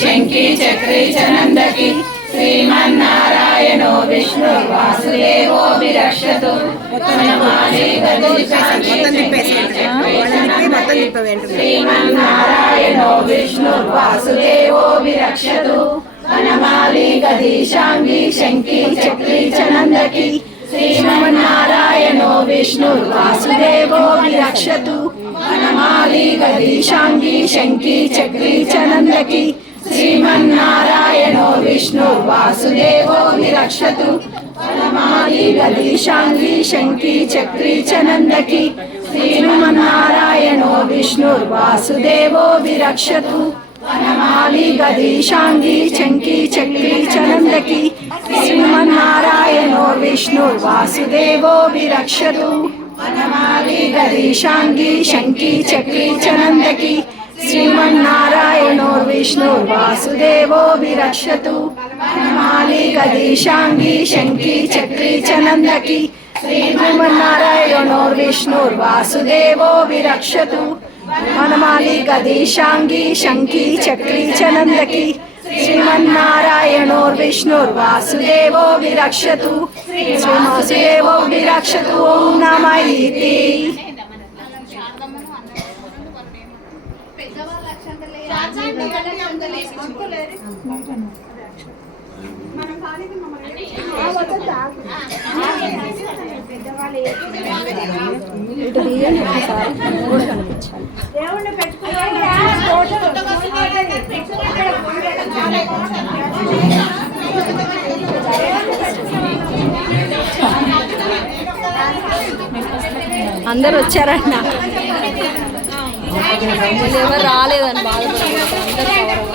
शंकी चक्री च नंदकी श्रीमन्नारायणो विष्णु वासुदेवो विरक्षतु वनमाली श्रीमन्नारायणो विष्णु वासुदेवो विरक्षतु वनमाली गदीशांगी शंकी चक्री च नंदकी श्रीमन्नारायणो विष्णु वासुदेवो विरक्षतु वनमाली गदीशांगी शंकी चक्री च नंदकी श्रीमन्नारायणो विष्णु वासुदेवो विरक्षतु वनमाली गदीशांगी शंकी चक्री च नंदकी श्रीमन्नारायणो विष्णु वासुदेवो विरक्षतु वनमाली गदीशांगी शंकी चक्री च नंदकी श्रीमन्नारायणो विष्णु वासुदेवो विरक्षतु वनमाली गदीशांगी शंकी चक्री च नंदकी श्रीमन्नारायणो विष्णु वासुदेवो विरक्षतु वनमाली गदीशांगी शंकी चक्री च नंदकी श्रीमन्नारायणो विष्णु वासुदेवो विरक्षतु वनमाली गदीशांगी शंकी चक्री च नंदकी श्रीमन्नारायणो विष्णु वासुदेवो विरक्षतु वासुदेवो विरक्षतु ओम नमः इति అందరూ వచ్చారన్న ఎవరు రాలేదని బాధపడుతున్నారు అందరూ